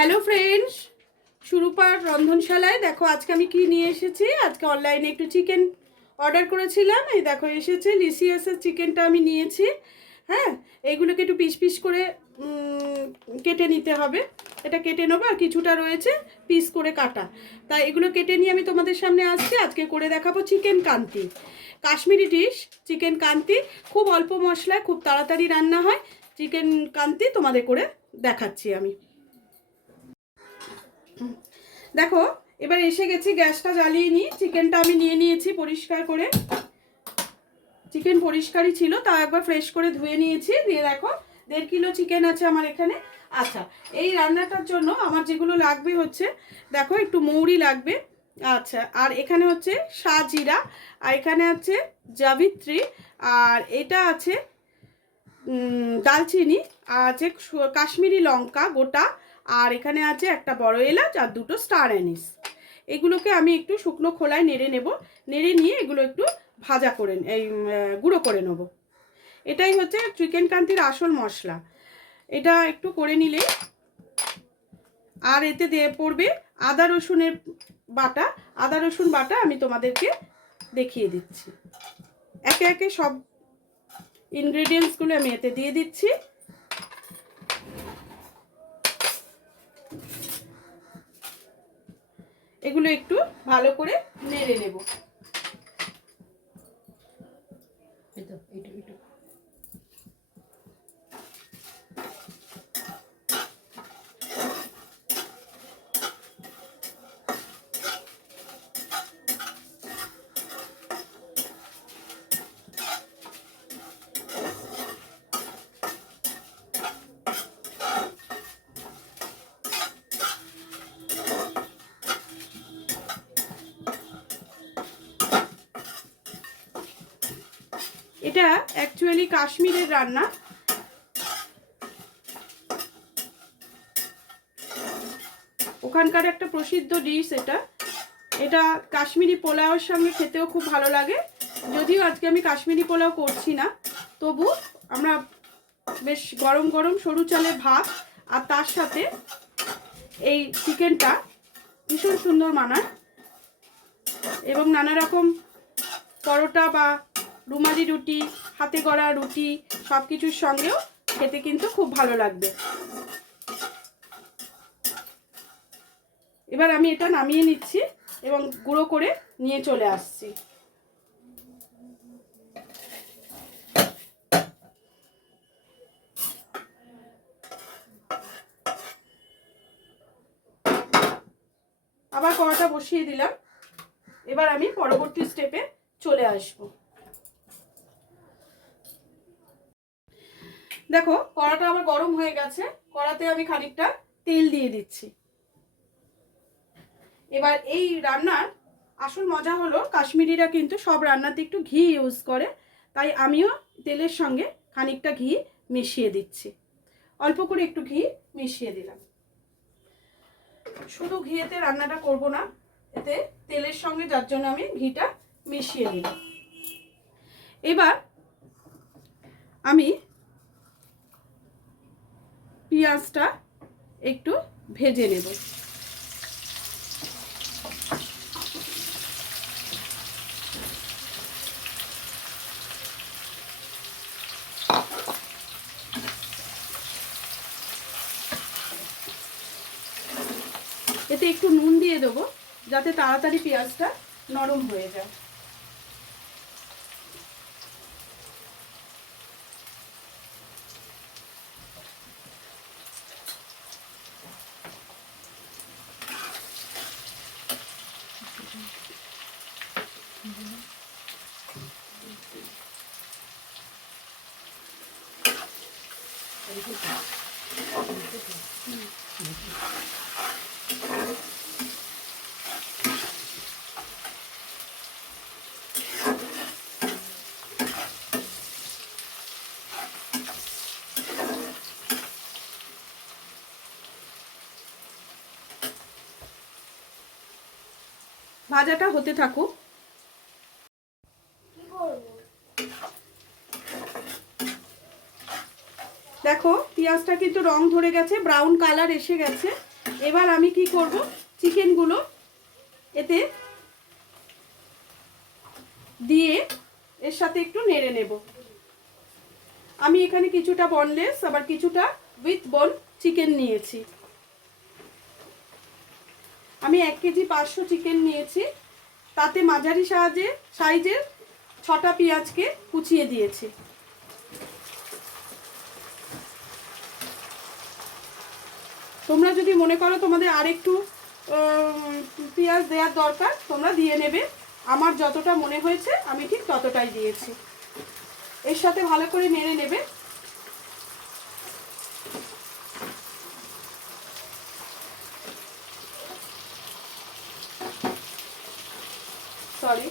Hello friends, সুরূপার রন্ধনশালায় দেখো আজকে আমি কি নিয়ে এসেছি। আজকে অনলাইনে একটু চিকেন অর্ডার করেছিলাম, এই দেখো এসেছে। লিসিয়াসের চিকেনটা আমি নিয়েছি। হ্যাঁ, এইগুলোকে একটু পিস পিস করে কেটে নিতে হবে। এটা কেটে নেবো, আর কিছুটা রয়েছে পিস করে কাটা। তাই এগুলো কেটে নিয়ে আমি তোমাদের সামনে আসছি। আজকে করে দেখাবো চিকেন কান্তি, কাশ্মীরি ডিশ চিকেন কান্তি। খুব অল্প মশলায় খুব তাড়াতাড়ি রান্না হয় চিকেন কান্তি, তোমাদের করে দেখাচ্ছি আমি। দেখো এবার এসে গেছি, গ্যাসটা জ্বালিয়ে নিই। চিকেনটা আমি নিয়ে নিয়েছি পরিষ্কার করে। চিকেন পরিষ্কারই ছিল, তাও একবার ফ্রেশ করে ধুয়ে নিয়েছি। দিয়ে দেখো 1.5 কিলো চিকেন আছে আমার এখানে। আচ্ছা, এই রান্নাটার জন্য আমার যেগুলো লাগবে হচ্ছে, দেখো একটু মৌরি লাগবে। আচ্ছা, আর এখানে হচ্ছে শাহজিরা, আর এখানে আছে জাবিত্রী, আর এটা আছে দালচিনি, আর আছে কাশ্মীরি লঙ্কা গোটা, আর এখানে আছে একটা বড় এলাচ আর 2টো স্টার অ্যানিস। এগুলোকে আমি একটু শুকনো খোলায় নেড়ে নেব। নেড়ে নিয়ে এগুলো একটু ভাজা করে গুঁড়ো করে নেব। এটাই হচ্ছে চিকেন কান্তির আসল মশলা। এটা একটু করে নিলে, আর এতে দিয়ে পড়বে আদা রসুনের বাটা। আদা রসুন বাটা আমি তোমাদেরকে দেখিয়ে দিচ্ছি। একে একে সব ইনগ্রেডিয়েন্টসগুলো আমি এতে দিয়ে দিচ্ছি। এগুলো একটু ভালো করে নেড়ে নেব। এটা অ্যাকচুয়ালি কাশ্মীরের রান্না। ওখানকার একটা প্রসিদ্ধ ডিশ এটা। এটা কাশ্মীরি পোলাওর সঙ্গে খেতেও খুব ভালো লাগে। যদিও আজকে আমি কাশ্মীরি পোলাও করছি না, তবু আমরা বেশ গরম গরম সরু চালের ভাত আর তার সাথে এই চিকেনটা ভীষণ সুন্দর মানায়। এবং নানা রকম পরোটা বা রুমালি রুটি, হাতে গড়া রুটি, সব কিছুর সঙ্গেও খেতে কিন্তু খুব ভালো লাগবে। এবার আমি এটা নামিয়ে নিচ্ছি এবং গুঁড়ো করে নিয়ে চলে আসছি। আবার কড়াটা বসিয়ে দিলাম। এবার আমি পরবর্তী স্টেপে চলে আসব। দেখো কড়াটা আবার গরম হয়ে গেছে। কড়াতে আমি খানিকটা তেল দিয়ে দিচ্ছি। এবার এই রান্নার আসল মজা হলো, কাশ্মীরিরা কিন্তু সব রান্নাতে একটু ঘি ইউজ করে, তাই আমিও তেলের সঙ্গে খানিকটা ঘি মিশিয়ে দিচ্ছি। অল্প করে একটু ঘি মিশিয়ে দিলাম। শুধু ঘিয়েতে রান্নাটা করব না, এতে তেলের সঙ্গে, যার জন্য আমি ঘিটা মিশিয়ে দিলাম। এবার আমি পেঁয়াজটা একটু ভেজে নেব। এতে একটু নুন দিয়ে দেবো, যাতে তাড়াতাড়ি পেঁয়াজটা নরম হয়ে যায়। ভাজাটা হতে থাকুক। দেখো পেঁয়াজটা কিন্তু রং ধরে গেছে, ব্রাউন কালার এসে গেছে। এবার আমি কি করব, চিকেনগুলো এতে দিয়ে এর সাথে একটু নেড়ে নেব। আমি এখানে কিছুটা বনলেস আবার কিছুটা উইথ বোন চিকেন নিয়েছি। আমি 1 কেজি 500 চিকেন নিয়েছি, তাতে মাঝারি সাইজের 6টা পেঁয়াজকে কুচিয়ে দিয়েছি। তোমরা যদি মনে করো তোমাদের আর একটু পেঁয়াজ দেওয়ার দরকার, তোমরা দিয়ে নেবে। আমার যতটা মনে হয়েছে আমি ঠিক ততটাই দিয়েছি। এর সাথে ভালো করে নেড়ে নেবে। সরি,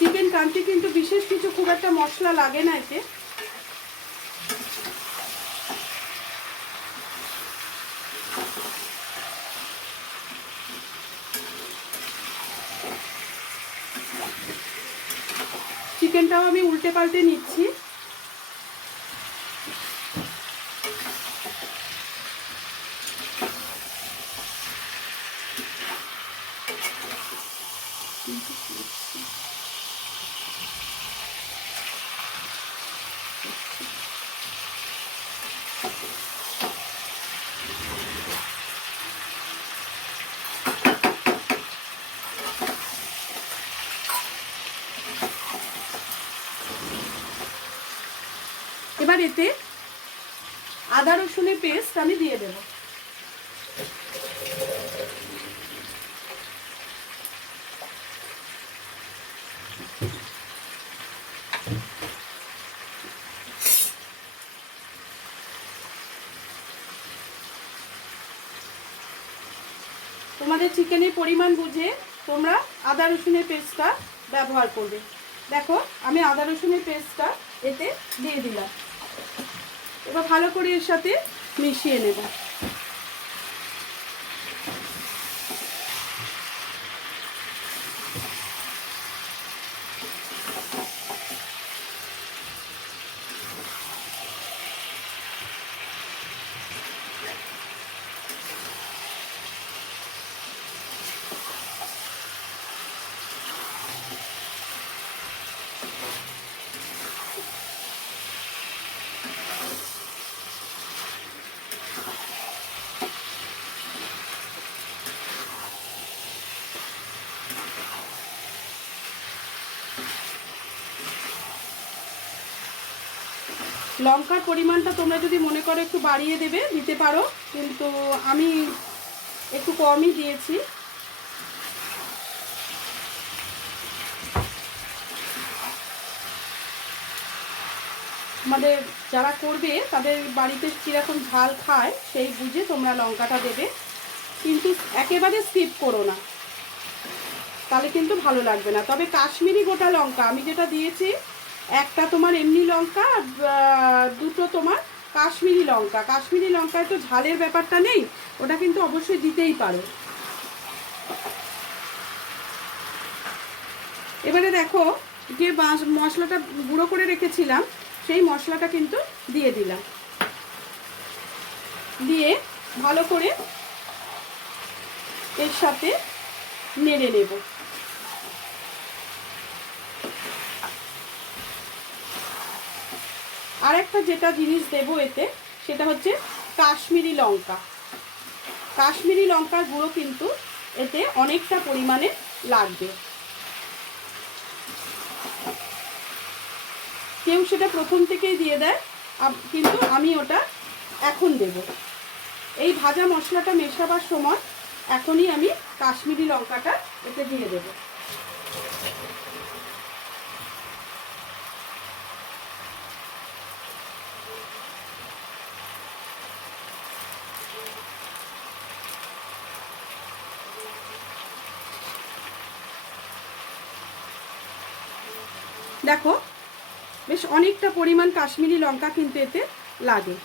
চিকেন কাঞ্চি কিন্তু বিশেষ কিছু খুব একটা মশলা লাগে না এতে। চিকেনটাও আমি উল্টে পাল্টে নিচ্ছি। এবার এতে আদা রসুনের পেস্ট আমি দিয়ে দেব। তোমাদের চিকেনের পরিমাণ বুঝে তোমরা আদা রসুনের পেস্টটা ব্যবহার করবে। দেখো আমি আদা রসুনের পেস্টটা এতে দিয়ে দিলাম। এবার ভালো করে এর সাথে মিশিয়ে নেব। লঙ্কার পরিমাণটা তোমরা যদি মনে করো একটু বাড়িয়ে দেবে, দিতে পারো, কিন্তু আমি একটু কমই দিয়েছি। আমাদের যারা করবে তাদের বাড়িতে কীরকম ঝাল খায় সেই বুঝে তোমরা লঙ্কাটা দেবে, কিন্তু একেবারে স্কিপ করো না, তাহলে কিন্তু ভালো লাগবে না। তবে কাশ্মীরি গোটা লঙ্কা আমি যেটা দিয়েছি, একটা তোমার এমনি লঙ্কা আর দুটো তোমার কাশ্মীরি লঙ্কা। কাশ্মীরি লঙ্কায় তো ঝালের ব্যাপারটা নেই, ওটা কিন্তু অবশ্যই দিতেই পারো। এবারে দেখো যে মশলাটা গুঁড়ো করে রেখেছিলাম সেই মশলাটা কিন্তু দিয়ে দিলাম। দিয়ে ভালো করে এর সাথে নেড়ে নেব। আর একটা যেটা জিনিস দেব এতে, সেটা হচ্ছে কাশ্মীরি লঙ্কা। কাশ্মীরি লঙ্কার গুঁড়ো কিন্তু এতে অনেকটা পরিমাণে লাগবে। কেউ সেটা প্রথম থেকেই দিয়ে দেয়, কিন্তু আমি ওটা এখন দেব। এই ভাজা মশলাটা মেশাবার সময় এখনই আমি কাশ্মীরি লঙ্কাটা এতে দিয়ে দেব। দেখো বেশ অনেকটা পরিমাণ কাশ্মীরি লঙ্কা কিন্তু এতে লাগে।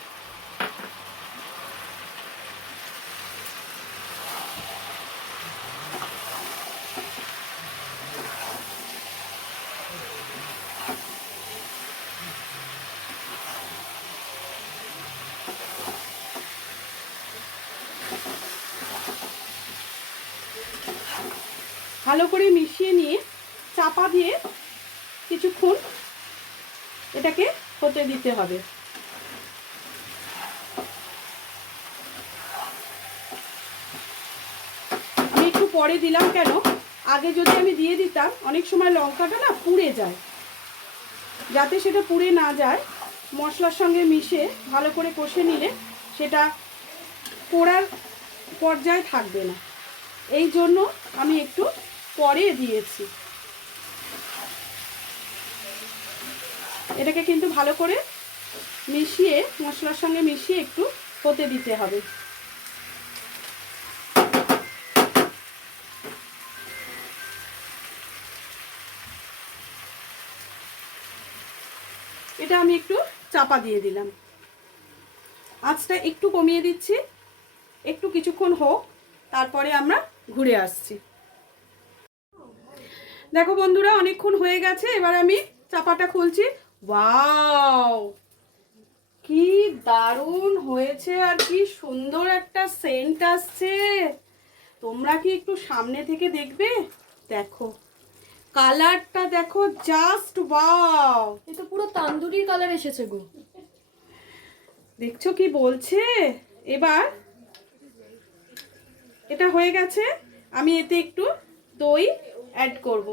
ভালো করে মিশিয়ে নিয়ে চাপা দিয়ে কিছুক্ষণ এটাকে হতে দিতে হবে। আমি একটু পরে দিলাম কেন, আগে যদি আমি দিয়ে দিতাম অনেক সময় লঙ্কাটা না পুড়ে যায়। যাতে সেটা পুড়ে না যায় মশলার সঙ্গে মিশে ভালো করে কষে নিলে সেটা পোড়ার পর্যায়ে থাকবে না, এই জন্য আমি একটু পরে দিয়েছি। এটাকে কিন্তু ভালো করে মিশিয়ে মশলার সঙ্গে মিশিয়ে একটু হতে দিতে হবে। এটা আমি একটু চাপা দিয়ে দিলাম, আঁচটা একটু কমিয়ে দিচ্ছি, একটু কিছুক্ষণ হোক, তারপরে আমরা ঘুরে আসছি। দেখো বন্ধুরা অনেকক্ষণ হয়ে গেছে, এবার আমি চাপাটা খুলছি। ওয়াও, কি দারুণ হয়েছে আর কি সুন্দর একটা সেন্ট আসছে। তোমরা কি একটু সামনে থেকে দেখবে? দেখো কালারটা দেখো, জাস্ট ওয়াও, এ তো পুরো তান্দুরির কালার এসেছে গো। দেখছো কি বলছে? এবার এটা হয়ে গেছে, আমি এতে একটু দই অ্যাড করব।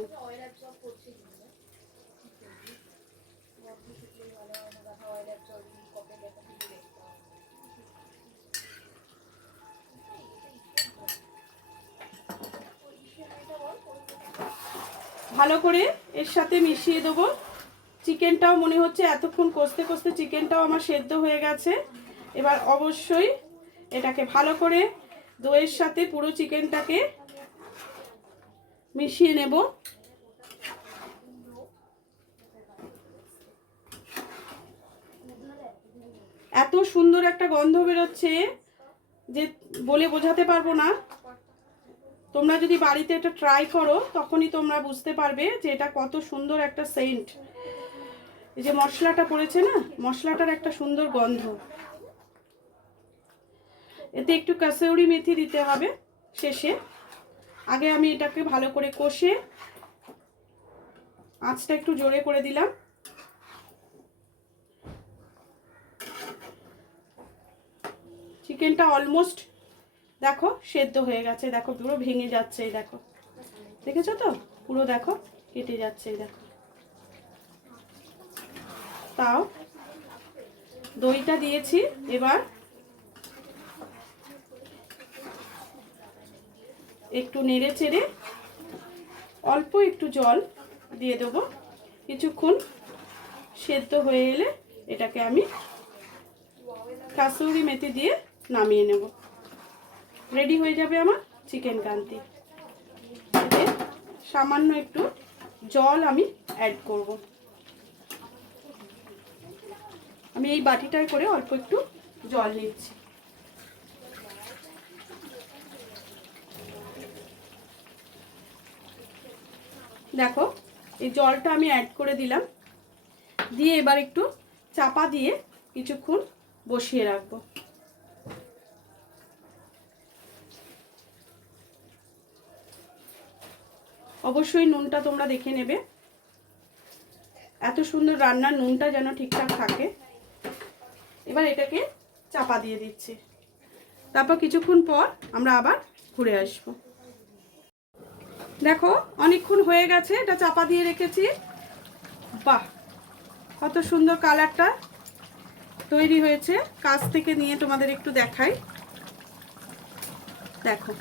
ভালো করে এর সাথে মিশিয়ে দেবো। চিকেনটাও মনে হচ্ছে এতক্ষণ কষতে কষতে চিকেনটাও আমার সেদ্ধ হয়ে গেছে। এবার অবশ্যই এটাকে ভালো করে দইয়ের সাথে পুরো চিকেনটাকে মিশিয়ে নেব। এত সুন্দর একটা গন্ধ বেরোচ্ছে যে বলে বোঝাতে পারবো না। তোমরা যদি বাড়িতে এটা ট্রাই করো তখনই তোমরা বুঝতে পারবে যে এটা কত সুন্দর একটা সেন্ট। এই যে মশলাটা পড়েছে না, মশলাটার একটা সুন্দর গন্ধ। এতে একটু কাসুরি মেথি দিতে হবে শেষে। আগে আমি এটাকে ভালো করে কষে আঁচটা একটু জোরে করে দিলাম। চিকেনটা অলমোস্ট দেখো সেদ্ধ হয়ে গেছে, দেখো পুরো ভেঙে যাচ্ছে, এই দেখো, দেখেছো তো পুরো দেখো কেটে যাচ্ছে, এই দেখো। তাও দইটা দিয়েছি, এবার একটু নেড়ে চেড়ে অল্প একটু জল দিয়ে দেবো। কিছুক্ষণ সেদ্ধ হয়ে এলে এটাকে আমি কাসুরি মেথি দিয়ে নামিয়ে নেব। রেডি হয়ে যাবে আমার চিকেন কান্তি। এতে সামান্য একটু জল আমি অ্যাড করব। আমি এই বাটিটায় করে অল্প একটু জল নিচ্ছি। দেখো এই জলটা আমি অ্যাড করে দিলাম, দিয়ে এবার একটু চাপা দিয়ে কিছুক্ষণ বসিয়ে রাখবো। অবশ্যই নুনটা তোমরা দেখে নেবে, এত সুন্দর রান্নার নুনটা যেন ঠিকঠাক থাকে। এবার এটাকে চাপা দিয়ে দিচ্ছি, তারপর কিছুক্ষণ পর আমরা আবার ঘুরে আসবো। দেখো অনেকক্ষণ হয়ে গেছে, এটা চাপা দিয়ে রেখেছি। বাহ, কত সুন্দর কালারটা তৈরি হয়েছে। কাছ থেকে নিয়ে তোমাদের একটু দেখাই। দেখো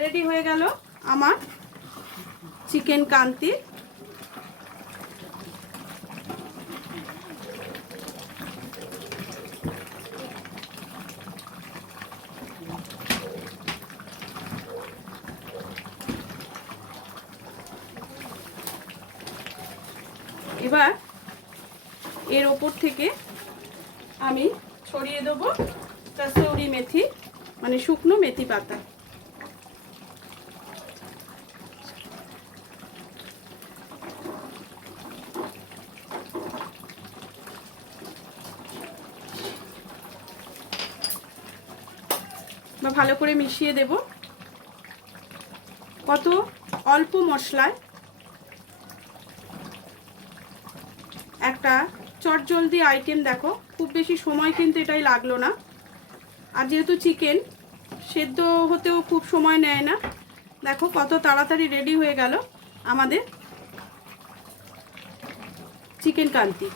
রেডি হয়ে গেল আমার চিকেন কান্তি। এবার এর ওপর থেকে আমি ছড়িয়ে দেবো কসুরি মেথি, মানে শুকনো মেথি পাতা। বা ভালো করে মিশিয়ে দেব। কত অল্প মশলায় একটা চটজলদি আইটেম, দেখো খুব বেশি সময় কিন্তু এটাই লাগলো না। আর যেহেতু চিকেন সেদ্ধ হতেও খুব সময় নেয় না, দেখো কত তাড়াতাড়ি রেডি হয়ে গেল আমাদের চিকেন কান্তি।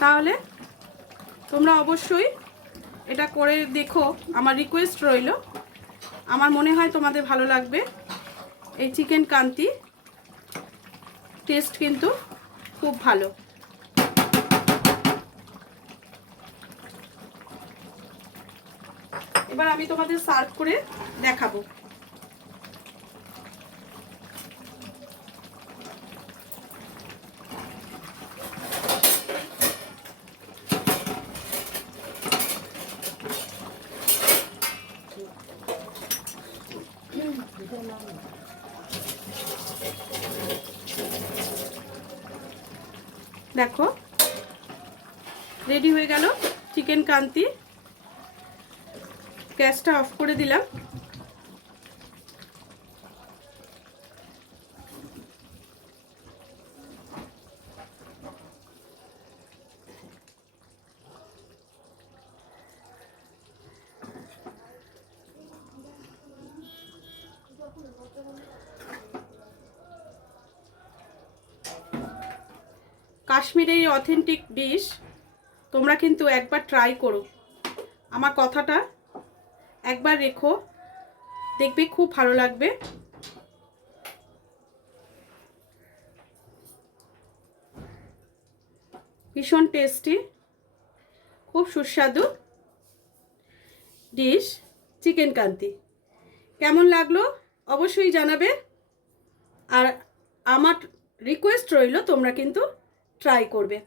তাহলে তোমরা অবশ্যই এটা করে দেখো, আমার রিকোয়েস্ট রইল। আমার মনে হয় তোমাদের ভালো লাগবে। এই চিকেন কান্তি টেস্ট কিন্তু খুব ভালো। এবার আমি তোমাদের সার্ভ করে দেখাবো। দেখো রেডি হয়ে গেল চিকেন কান্তি। গ্যাসটা অফ করে দিলাম। কাশ্মীরের এই অথেন্টিক ডিশ তোমরা কিন্তু একবার ট্রাই করো। আমার কথাটা একবার রেখো, দেখবে খুব ভালো লাগবে। ভীষণ টেস্টি, খুব সুস্বাদু ডিশ চিকেন কান্তি। কেমন লাগলো অবশ্যই জানাবে। আর আমার রিকোয়েস্ট রইল তোমরা কিন্তু ট্রাই করবে।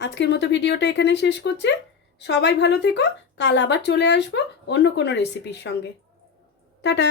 আজকের মতো ভিডিওটা এখানে শেষ করছি। সবাই ভালো থেকো। কাল আবার চলে আসবো অন্য কোনো রেসিপির সঙ্গে। টাটা।